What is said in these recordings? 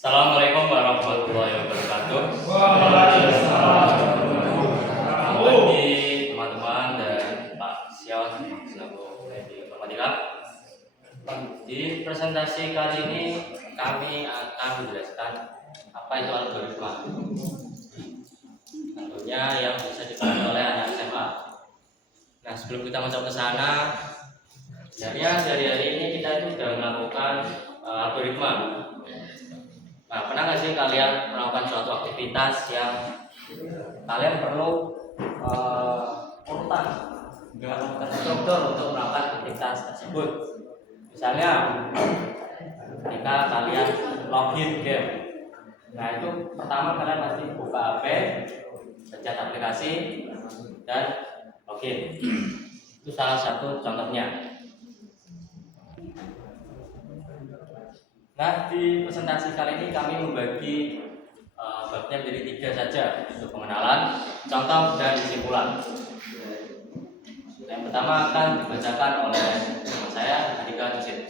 Assalamualaikum warahmatullahi wabarakatuh. Bagi teman-teman dan Pak Sion selaku di Informatika. Di presentasi kali ini kami akan menjelaskan apa itu algoritma. Tentunya yang bisa dipahami oleh anak SMA. Nah, sebelum kita masuk ke sana, dari hari ini kita itu sudah melakukan algoritma. Nah, pernah nggak sih kalian melakukan suatu aktivitas yang kalian perlu urutan terstruktur untuk melakukan aktivitas tersebut? Misalnya, ketika kalian login game, nah itu pertama kalian pasti buka HP, pencet aplikasi, dan login. Itu salah satu contohnya. Nah, di presentasi kali ini kami membagi babnya menjadi 3 saja untuk pengenalan, contoh, dan kesimpulan. Yang pertama akan dibacakan oleh teman saya, Andika Jusid.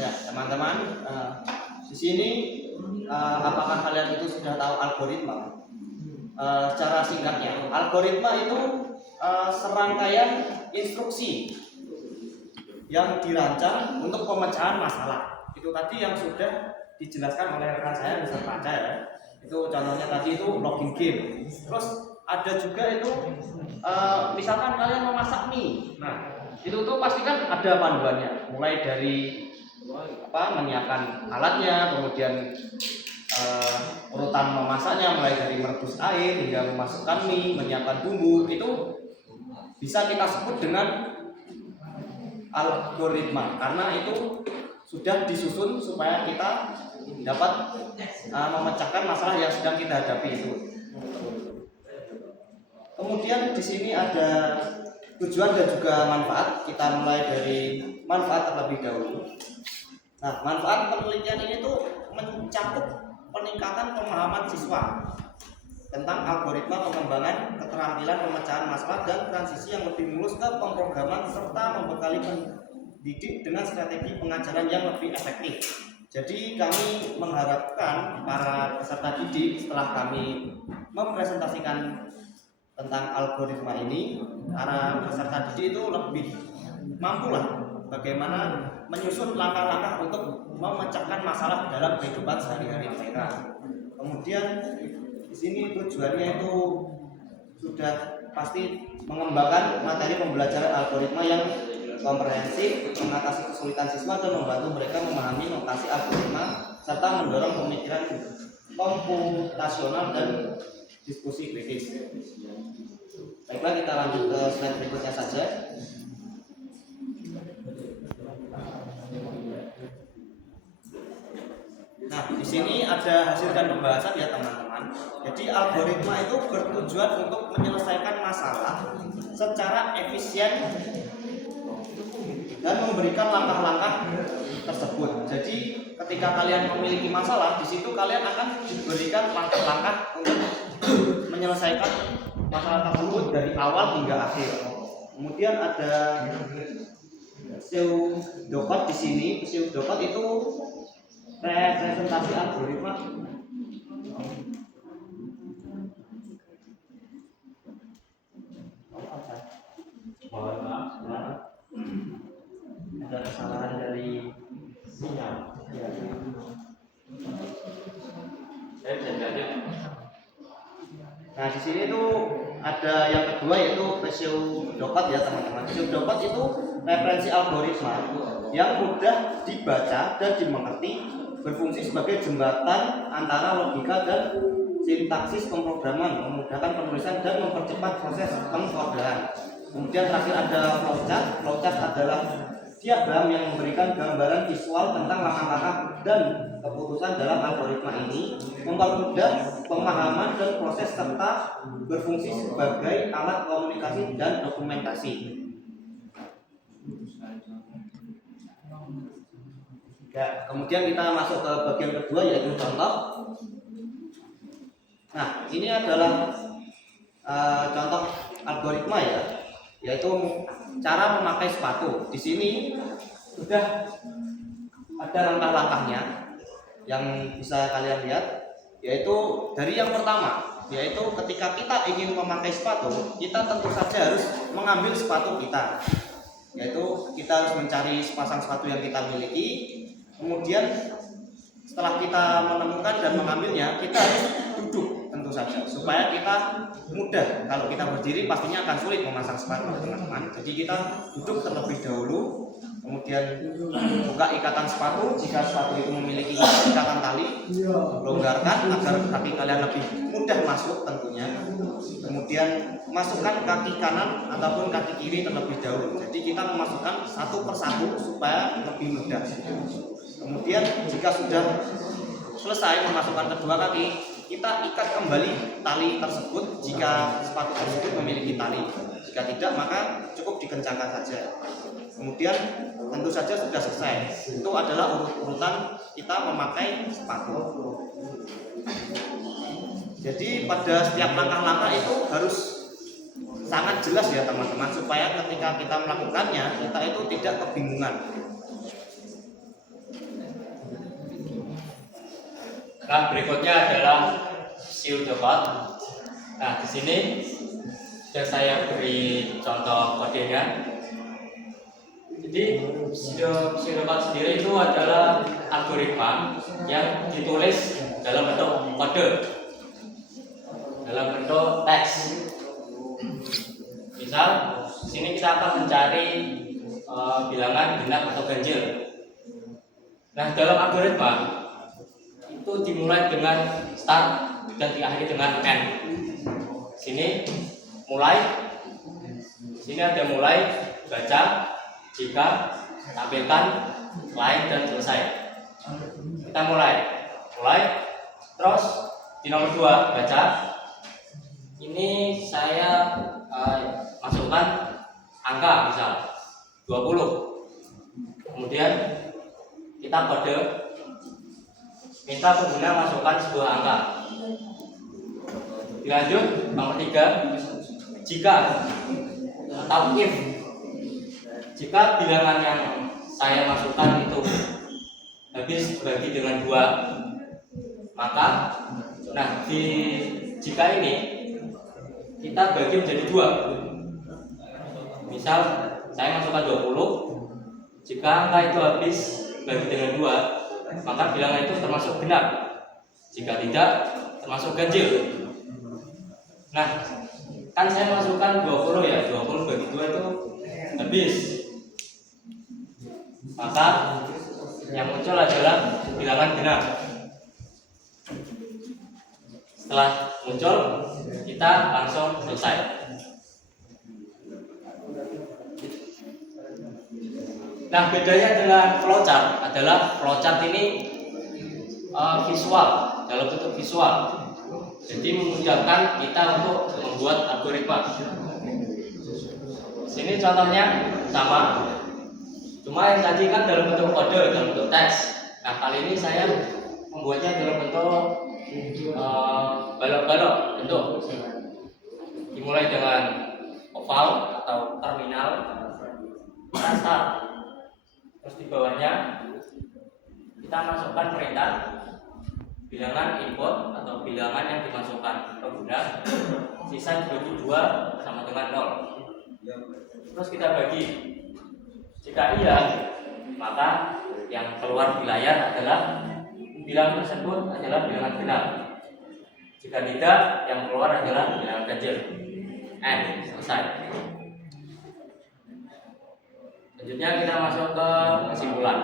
Ya, teman-teman, di sini apakah kalian itu sudah tahu algoritma? Secara singkatnya, algoritma itu serangkaian instruksi yang dirancang untuk pemecahan masalah. Itu tadi yang sudah dijelaskan oleh rekan saya Mr. Panca ya. Itu contohnya tadi itu login game. Terus ada juga itu misalkan kalian mau masak mie. Nah, itu tuh pasti kan ada panduannya. Mulai dari menyiapkan alatnya, kemudian urutan memasaknya mulai dari merebus air hingga memasukkan mie, menyiapkan bumbu, itu bisa kita sebut dengan algoritma karena itu sudah disusun supaya kita dapat memecahkan masalah yang sedang kita hadapi itu. Kemudian di sini ada tujuan dan juga manfaat. Kita mulai dari manfaat terlebih dahulu. Nah, manfaat penelitian ini tuh mencakup peningkatan pemahaman siswa tentang algoritma pengembangan keterampilan pemecahan masalah dan transisi yang lebih mulus ke pemrograman serta membekali pendidik dengan strategi pengajaran yang lebih efektif. Jadi kami mengharapkan para peserta didik setelah kami mempresentasikan tentang algoritma ini, para peserta didik itu lebih mampulah bagaimana menyusun langkah-langkah untuk memecahkan masalah dalam kehidupan sehari-hari mereka. Kemudian di sini tujuannya itu sudah pasti mengembangkan materi pembelajaran algoritma yang komprehensif, mengatasi kesulitan siswa dan membantu mereka memahami notasi algoritma serta mendorong pemikiran komputasional dan diskusi kritis. Baiklah, kita lanjut ke slide berikutnya saja. Nah, di sini ada hasil dan pembahasan ya teman-teman. Jadi algoritma itu bertujuan untuk menyelesaikan masalah secara efisien dan memberikan langkah-langkah tersebut. Jadi ketika kalian memiliki masalah, di situ kalian akan diberikan langkah-langkah untuk menyelesaikan masalah tersebut dari awal hingga akhir. Kemudian ada pseudocode di sini. Pseudocode itu representasi algoritma. Mohon maaf, ada kesalahan dari sinyal. Ya. Nah, di sini tuh ada yang kedua yaitu pseudocode ya teman-teman. Pseudocode itu referensi algoritma yang mudah dibaca dan dimengerti, berfungsi sebagai jembatan antara logika dan sintaksis pemrograman, memudahkan penulisan dan mempercepat proses pengkodean. Kemudian terakhir ada flowchart. Flowchart adalah diagram yang memberikan gambaran visual tentang langkah-langkah dan keputusan dalam algoritma ini, mempermudah pemahaman dan proses serta berfungsi sebagai alat komunikasi dan dokumentasi. Ya, kemudian kita masuk ke bagian kedua yaitu contoh. Nah, ini adalah contoh algoritma ya, yaitu cara memakai sepatu. Di sini sudah ada langkah-langkahnya. yang bisa kalian lihat, yaitu dari yang pertama, yaitu ketika kita ingin memakai sepatu, kita tentu saja harus mengambil sepatu kita, yaitu kita harus mencari sepasang sepatu yang kita miliki. Kemudian setelah kita menemukan dan mengambilnya, kita harus duduk tentu saja supaya kita mudah. Kalau kita berdiri pastinya akan sulit memasang sepatu, teman-teman. Jadi kita duduk terlebih dahulu, kemudian buka ikatan sepatu. Jika sepatu itu memiliki ikatan tali, longgarkan agar kaki kalian lebih mudah masuk tentunya. Kemudian masukkan kaki kanan ataupun kaki kiri terlebih dahulu. Jadi kita memasukkan satu persatu supaya lebih mudah. Kemudian jika sudah selesai memasukkan kedua kaki, kita ikat kembali tali tersebut jika sepatu tersebut memiliki tali. Jika tidak, maka cukup dikencangkan saja. Kemudian tentu saja sudah selesai. Itu adalah urutan kita memakai sepatu. Jadi pada setiap langkah-langkah itu harus sangat jelas ya teman-teman, supaya ketika kita melakukannya kita itu tidak kebingungan. Nah, berikutnya adalah pseudocode. Nah, di sini sudah saya beri contoh kodenya. Jadi pseudocode sendiri itu adalah algoritma yang ditulis dalam bentuk kode, dalam bentuk teks. Misal, di sini kita akan mencari bilangan genap atau ganjil. Nah, dalam algoritma itu dimulai dengan start dan diakhiri dengan end. Sini mulai, sini ada mulai, baca, jika, tampilkan, lain, dan selesai. Kita mulai, terus di nomor 2 baca. Ini saya masukkan angka misal 20. Kemudian kita kode, minta pengguna masukkan sebuah angka. Dilanjut nomor 3, jika atau if. Jika bilangan yang saya masukkan itu habis dibagi dengan 2, maka di jika ini kita bagi menjadi 2. Misal saya masukkan 20, jika angka itu habis bagi dengan 2, maka bilangan itu termasuk genap. Jika tidak, termasuk ganjil. Nah, kan saya masukkan 20 ya, 20 bagi 2 itu habis. Maka yang muncul adalah bilangan genap. Setelah muncul, kita langsung selesai. Nah, bedanya dengan flowchart adalah flowchart ini visual, dalam bentuk visual. Jadi memudahkan kita untuk membuat algoritma. Sini contohnya sama, cuma yang tadi kan dalam bentuk kode, dalam bentuk teks. Nah, kali ini saya membuatnya dalam bentuk balok-balok bentuk. Dimulai dengan oval atau terminal, start. Terus di bawahnya kita masukkan perintah bilangan input atau bilangan yang dimasukkan pengguna, sisa dibagi 2 sama dengan 0. Terus kita bagi. Jika iya, maka yang keluar di layar adalah bilangan tersebut adalah bilangan genap. Jika tidak, yang keluar adalah bilangan ganjil. Selesai. Selanjutnya kita masuk ke kesimpulan.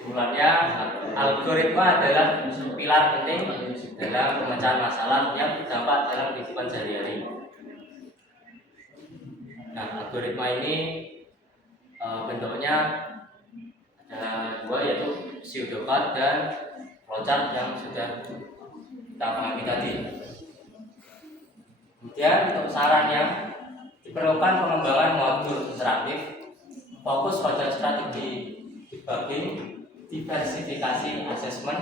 Kesimpulannya, algoritma adalah pilar penting dalam pemecahan masalah yang berdampak dalam kehidupan sehari-hari. Nah, algoritma ini bentuknya ada 2, yaitu pseudocode dan flowchart yang sudah kita pahami tadi. Kemudian untuk sarannya, diperlukan pengembangan modul interaktif, fokus pada strategi debugging, diversifikasi asesmen,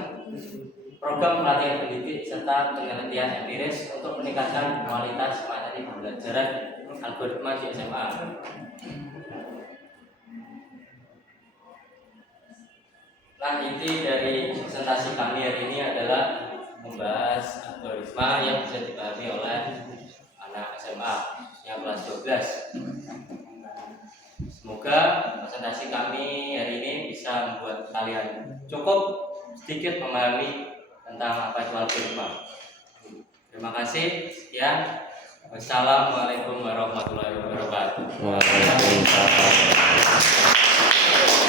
program pelatihan pendidik, serta penelitian empiris untuk meningkatkan kualitas materi pembelajaran algoritma di SMA. Nah, inti dari presentasi kami hari ini adalah membahas algoritma yang bisa dipahami oleh anak SMA yang kelas 12. Semoga presentasi kami hari ini bisa membuat kalian cukup sedikit memahami tentang apa itu algoritma. Terima kasih. Sekian. Wassalamualaikum warahmatullahi wabarakatuh. Waalaikumsalam.